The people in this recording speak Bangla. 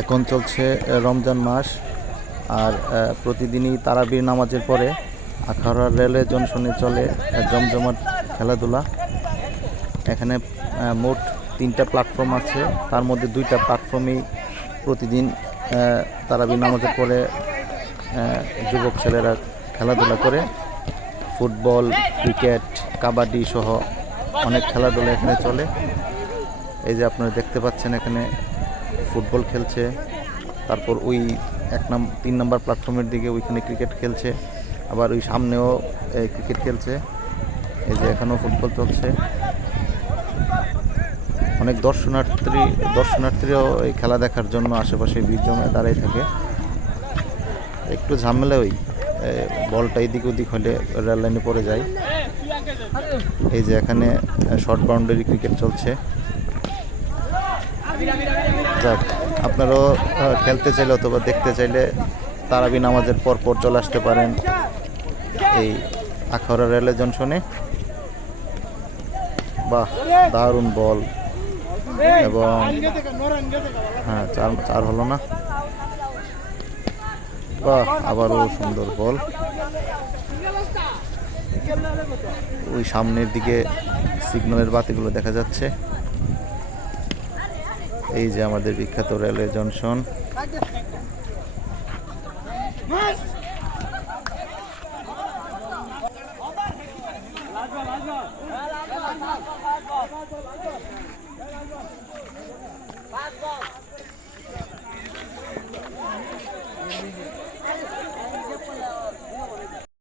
এখন চলছে রমজান মাস, আর প্রতিদিনই তারাবির নামাজের পরে আখাউড়া রেলওয়ে জংশনে চলে জমজমাট খেলাধুলা। এখানে মোট 3টা প্ল্যাটফর্ম আছে, তার মধ্যে 2টা প্ল্যাটফর্মেই প্রতিদিন তারাবির নামাজের পরে যুবক ছেলেরা খেলাধুলা করে। ফুটবল, ক্রিকেট, কাবাডি সহ অনেক খেলাধুলা এখানে চলে। এই যে আপনারা দেখতে পাচ্ছেন এখানে ফুটবল খেলছে, তারপর ওই 3 নম্বর প্ল্যাটফর্মের দিকে ওইখানে ক্রিকেট খেলছে, আবার ওই সামনেও ক্রিকেট খেলছে। এই যে এখানেও ফুটবল চলছে। অনেক দর্শনার্থীরাও এই খেলা দেখার জন্য আশেপাশে ভিড় জমে দাঁড়াই থাকে। একটু ঝামেলা, ওই বলটা এদিক ওদিক হলে রেল লাইনে পড়ে যায়। এই যে এখানে শর্ট বাউন্ডারি ক্রিকেট চলছে। যাক, আপনারাও খেলতে চাইলে অথবা দেখতে চাইলে তারাবি নামাজের পর চলে আসতে পারেন এই আখাউড়া রেলওয়ে জংশনে। বাহ, দারুণ বল, এবং হ্যাঁ চার হলো না। বাহ, আবারও সুন্দর বল। ওই সামনের দিকে সিগন্যালের বাতিগুলো দেখা যাচ্ছে। এই যে আমাদের বিখ্যাত রেলওয়ে জংশন।